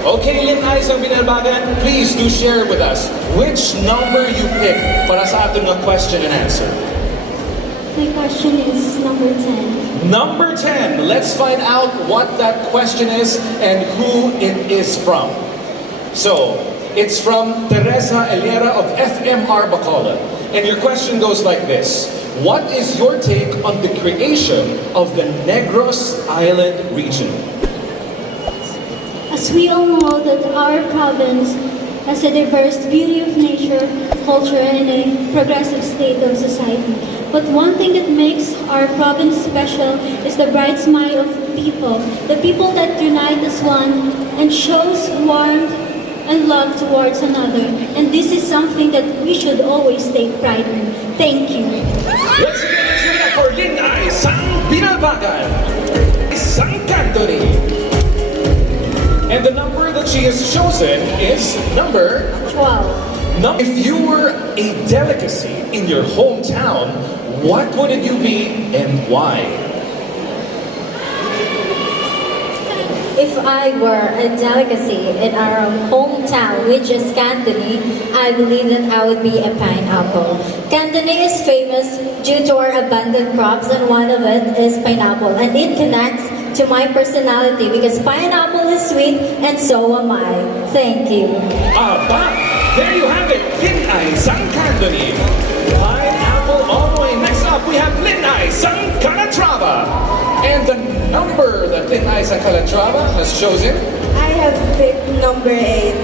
Okay, Lin-Ay sa Binalbagan, please do share with us which number you pick para sa ating question and answer. My question is number 10. Number 10. Let's find out what that question is and who it is from. So, it's from Teresa Eliera of FMR Bacolod. And your question goes like this. What is your take on the creation of the Negros Island region? As we all know that our province has a diverse beauty of nature, culture, and a progressive state of society. But one thing that makes our province special is the bright smile of the people that unite as one and shows warmth and love towards another. And this is something that we should always take pride in. Thank you. Let's give it up for Lin-Ay sang Binalbagan, sang Cantoni. And the number that she has chosen is number 12. Now, if you were a delicacy in your hometown, what would you be and why? If I were a delicacy in our hometown, which is Cantoni, I believe that I would be a pineapple. Cantoni is famous due to our abundant crops, and one of it is pineapple. And it connects to my personality because pineapple is sweet and so am I. Thank you. There you have it. Lin-Ay sang Cantoni. Pineapple all the way. Next up, we have Lin-Ay sang Calatrava. And the number that Lin-Ay sang Calatrava has chosen? I have picked number 8.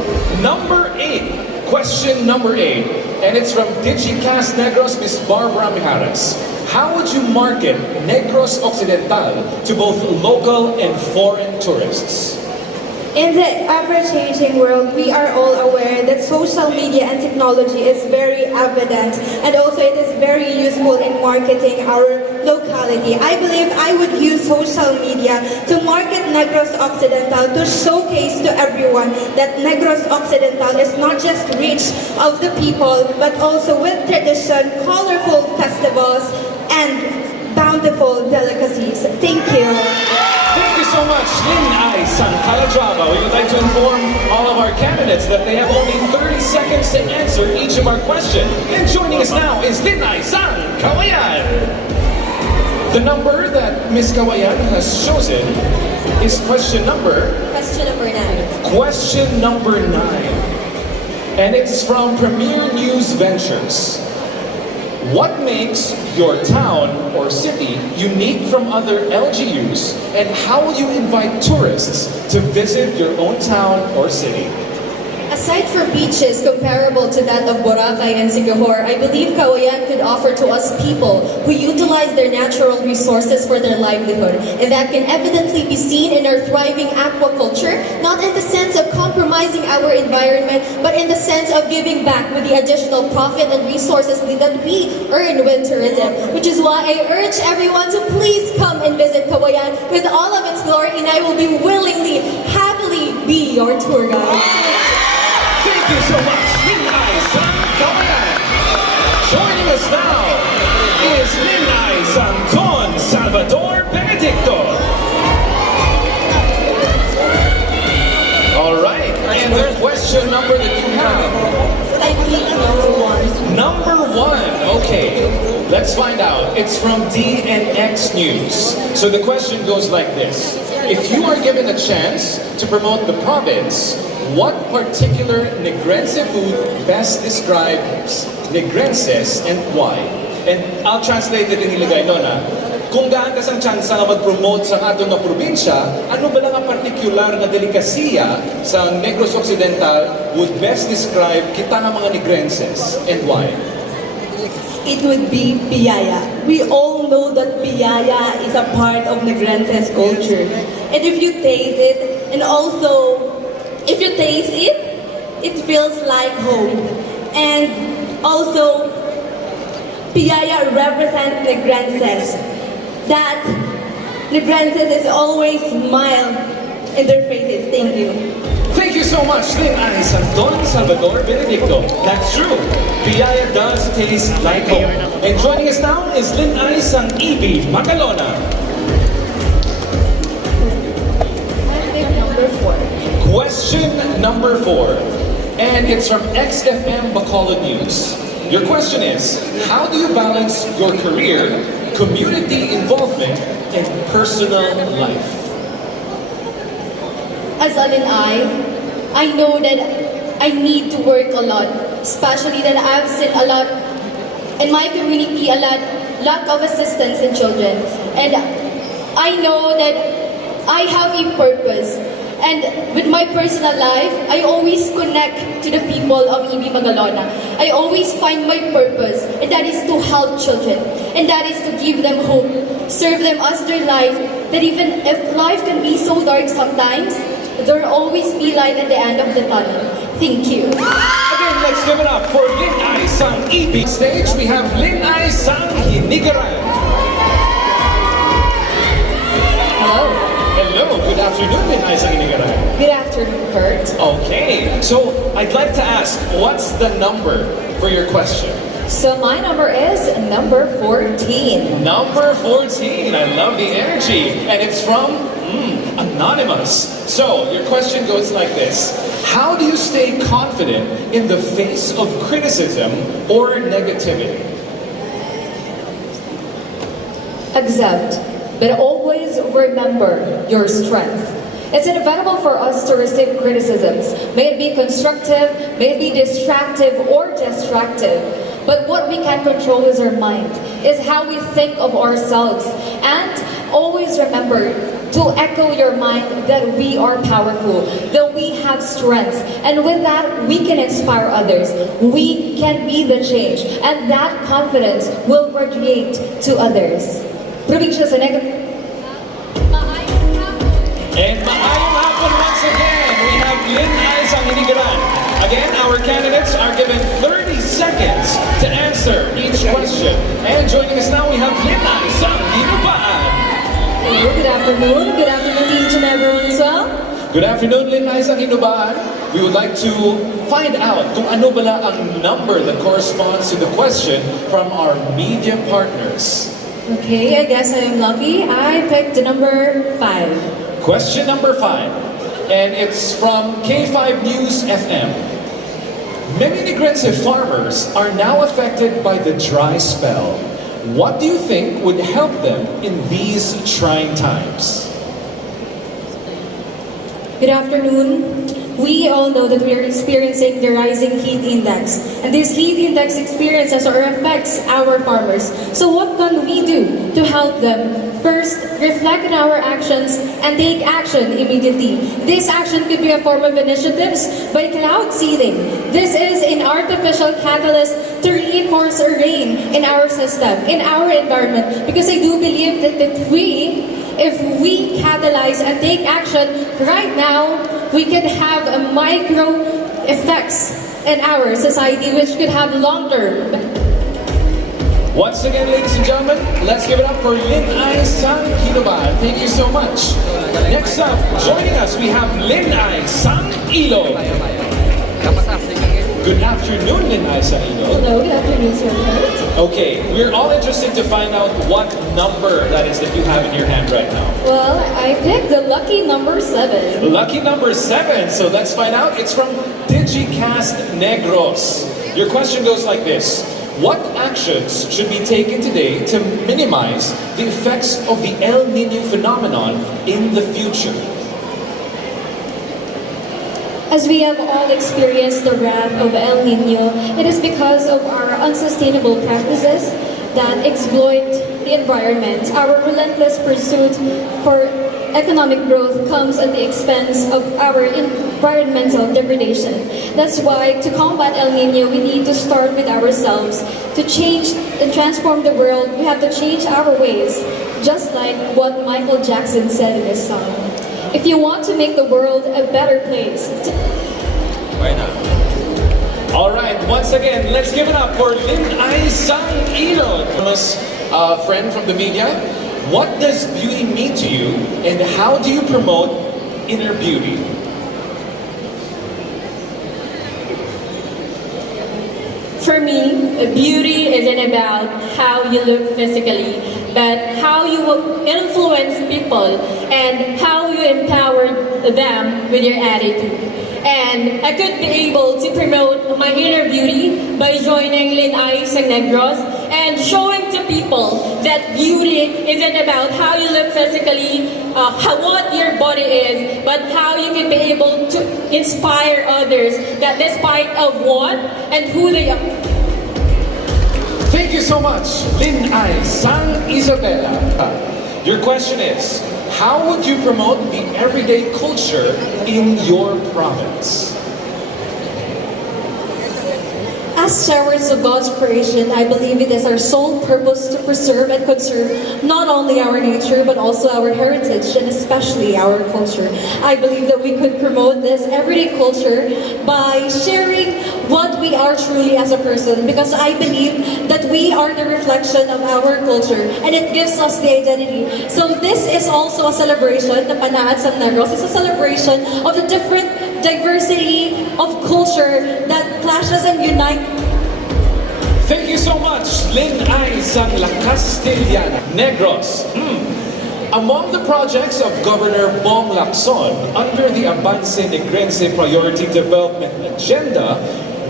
Number 8. Question number 8. And it's from DigiCast Negros, Miss Barbara Mijares. How would you market Negros Occidental to both local and foreign tourists? In the ever-changing world, we are all aware that social media and technology is very evident, and also it is very useful in marketing our locality. I believe I would use social media to market Negros Occidental to showcase to everyone that Negros Occidental is not just rich of the people, but also with tradition, colorful festivals, and bountiful delicacies. Thank you. Thank you so much, Lin-Ay sang Calatrava. We would like to inform all of our candidates that they have only 30 seconds to answer each of our questions. And joining us now is Lin-Ay sang Kawayan. The number that Miss Kawayan has chosen is question number 9. Question number 9. And it's from Premier News Ventures. What makes your town or city unique from other LGUs, and how will you invite tourists to visit your own town or city? Aside from beaches comparable to that of Boracay and Siquijor, I believe Cauayan could offer to us people who utilize their natural resources for their livelihood. And that can evidently be seen in our thriving aquaculture, not in the sense of compromising our environment, but in the sense of giving back with the additional profit and resources that we earn with tourism. Which is why I urge everyone to please come and visit Cauayan with all of its glory, and I will be willingly, happily be your tour guide. Thank you so much, Lin-Ay sang Kawayan. Joining us now is Lin-Ay sang Don Salvador Benedicto. All right, and the question number that you have. I think number 1. Number 1, okay. Let's find out. It's from DNX News. So the question goes like this. If you are given a chance to promote the province, what particular Negrense food best describes Negrenses and why? And I'll translate it in ilagay doon ha. Kung gaan ka sang chance nga mag-promote sa atong nga probinsya, ano ba lang ang partikular na delikasiya sa Negros Occidental would best describe kita nga mga Negrenses and why? It would be piyaya. We all know that piyaya is a part of Negrenses culture. And if you taste it, and also if you taste it, it feels like home. And also, piyaya represents Negrenses. That Negrenses is always smile in their faces. Thank you. Thank you so much, Lin-Ay sang Don Salvador Benedicto. That's true. Piyaya does taste like home. And joining us now is Lin-Ay sang Ibi Magalona. Number 4. Question Question number 4, and it's from XFM Bacolod News. Your question is, how do you balance your career, community involvement, and personal life? As a Lin-Ay, I know that I need to work a lot, especially that I've seen a lot in my community, a lack of assistance in children. And I know that I have a purpose. And with my personal life, I always connect to the people of EB Magalona. I always find my purpose, and that is to help children. And that is to give them hope, serve them as their life, that even if life can be so dark sometimes, there will always be light at the end of the tunnel. Thank you. Again, let's give it up for Lin-Ay sang EB. Stage, we have Lin-Ay sang Negros. Hello. Hello, good afternoon, Lin-Ay sang Negros. Good afternoon, Kurt. Okay, so I'd like to ask, what's the number for your question? So my number is number 14. Number 14, I love the energy. And it's from Anonymous. So your question goes like this. How do you stay confident in the face of criticism or negativity? Accept, but always remember your strength. It's inevitable for us to receive criticisms, may it be constructive, may it be distractive or destructive. But what we can control is our mind, is how we think of ourselves. And always remember to echo your mind that we are powerful, that we have strengths. And with that, we can inspire others. We can be the change. And that confidence will radiate to others. Provincia sa And maayong hapon once again, we have Lin-Ay sang Negros. Again, our candidates are given 30 seconds to answer each question. And joining us now, we have Lin-Ay sang Negros. Hello, good afternoon. Good afternoon to each and everyone as well. Good afternoon, Lin-Ay sang Negros. We would like to find out kung ano bala ang number that corresponds to the question from our media partners. Okay, I guess I am lucky. I picked the number 5. Question number 5, and it's from K5 News FM. Many Negros farmers are now affected by the dry spell. What do you think would help them in these trying times? Good afternoon. We all know that we are experiencing the rising heat index. And this heat index experiences or affects our farmers. So what can we do to help them? First, reflect on our actions and take action immediately. This action could be a form of initiatives by cloud seeding. This is an artificial catalyst to reinforce rain in our system, in our environment. Because I do believe that if we catalyze and take action right now, we can have a micro effects in our society which could have long-term. Once again, ladies and gentlemen, let's give it up for Lin-Ay sang Negros. Thank you so much. Next up, joining us, we have Lin-Ay sang Ilog. Good afternoon, Lin-Ay sang Ilog. Hello, good afternoon, Sir Kurt. Okay, we're all interested to find out what number that is that you have in your hand right now. Well, I picked the lucky number 7. Lucky number 7, so let's find out. It's from Digicast Negros. Your question goes like this. What actions should be taken today to minimize the effects of the El Niño phenomenon in the future? As we have all experienced the wrath of El Niño, it is because of our unsustainable practices that exploit the environment. Our relentless pursuit for economic growth comes at the expense of our environmental degradation. That's why, to combat El Niño, we need to start with ourselves. To change and transform the world, we have to change our ways, just like what Michael Jackson said in his song. If you want to make the world a better place. Why not? All right, once again, let's give it up for Lin-Ay sang Ilog. A friend from the media, what does beauty mean to you and how do you promote inner beauty? For me, beauty isn't about how you look physically, but how you will influence people and how you empower them with your attitude. And I could be able to promote my inner beauty by joining Lin-Ay and Negros and showing to people that beauty isn't about how you look physically, what your body is, but how you can be able to inspire others that despite of what and who they are. Thank you so much, Lin-Ay San Isabela. Your question is, how would you promote the everyday culture in your province? As stewards of God's creation, I believe it is our sole purpose to preserve and conserve not only our nature but also our heritage and especially our culture. I believe that we could promote this everyday culture by sharing what we are truly as a person, because I believe that we are the reflection of our culture and it gives us the identity. So this is also a celebration, the Panaad sa Negros is a celebration of the different diversity of culture that clashes and unite. Thank you so much, Lin-Ay San La Castellana. Negros. Among the projects of Governor Bong Lacson under the Avance Negrense Priority Development Agenda,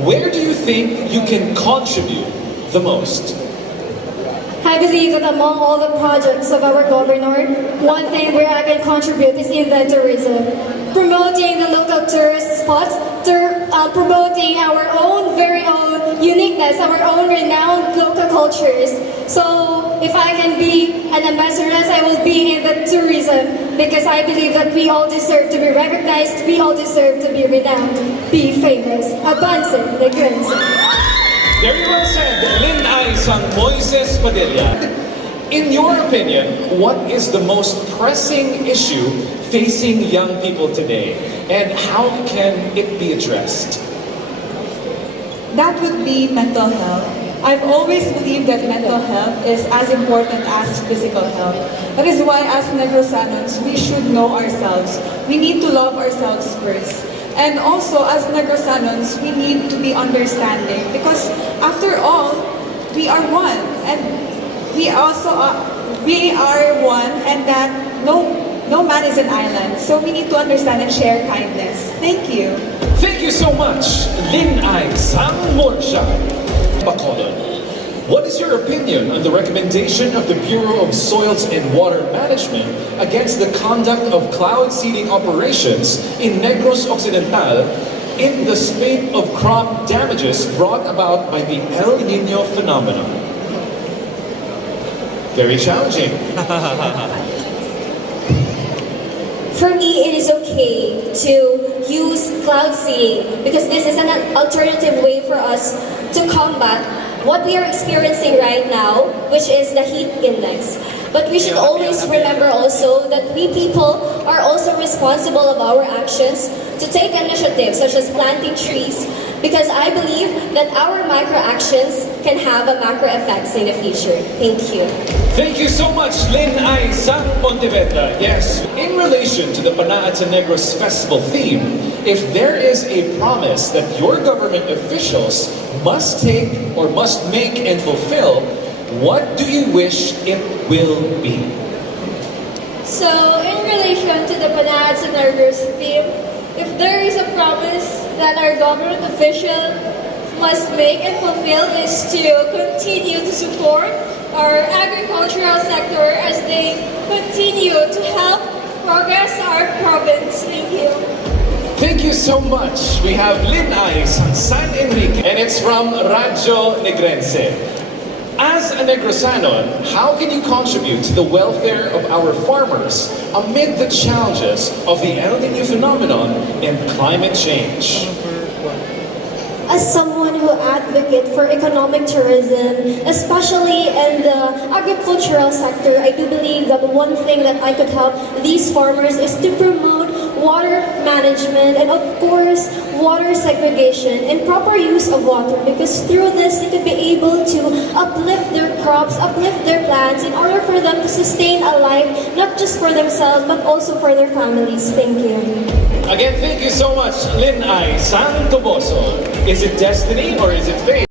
where do you think you can contribute the most? I believe that among all the projects of our governor, one thing where I can contribute is inventorism. Promoting the local tourist spots, promoting our own very own uniqueness, our own renowned local cultures. So if I can be an ambassador, I will be in the tourism, because I believe that we all deserve to be recognized, we all deserve to be renowned, be famous. Avance Negrense. Very well said, Lin-Ay San Moises Padilla. In your opinion, what is the most pressing issue facing young people today, and how can it be addressed? That would be mental health. I've always believed that mental health is as important as physical health. That is why as Negrosanons, we should know ourselves. We need to love ourselves first. And also as Negrosanons, we need to be understanding, because after all, we are one. And we also we are one, and that no man is an island. So we need to understand and share kindness. Thank you. Thank you so much, Lin-Ay San Morsha Bacolod. What is your opinion on the recommendation of the Bureau of Soils and Water Management against the conduct of cloud seeding operations in Negros Occidental in the spate of crop damages brought about by the El Nino phenomenon? Very challenging. For me, it is okay to use cloud seeding because this is an alternative way for us to combat what we are experiencing right now, which is the heat index. But we should always remember also that we people are also responsible of our actions to take initiatives such as planting trees, because I believe that our micro actions can have a macro effects in the future. Thank you. Thank you so much, Lin-Ay San Pontevedra. Yes, in relation to the Panaad sa Negros festival theme, if there is a promise that your government officials must take or must make and fulfill, what do you wish it will be? So, in relation to the Panaad sa Negros theme, if there is a promise that our government official must make and fulfill is to continue to support our agricultural sector as they continue to help progress our province. Thank you. Thank you so much. We have Lin-Ay San Enrique, and it's from Radyo Negrense. As a Negrosanon, how can you contribute to the welfare of our farmers amid the challenges of the El Nino phenomenon and climate change? As someone who advocates for economic tourism, especially in the agricultural sector, I do believe that one thing that I could help these farmers is to promote water management and of course water segregation and proper use of water, because through this they could be able to uplift their crops, uplift their plants in order for them to sustain a life not just for themselves but also for their families. Thank you. Again, thank you so much, Lin-Ay San Toboso. Is it destiny or is it fate?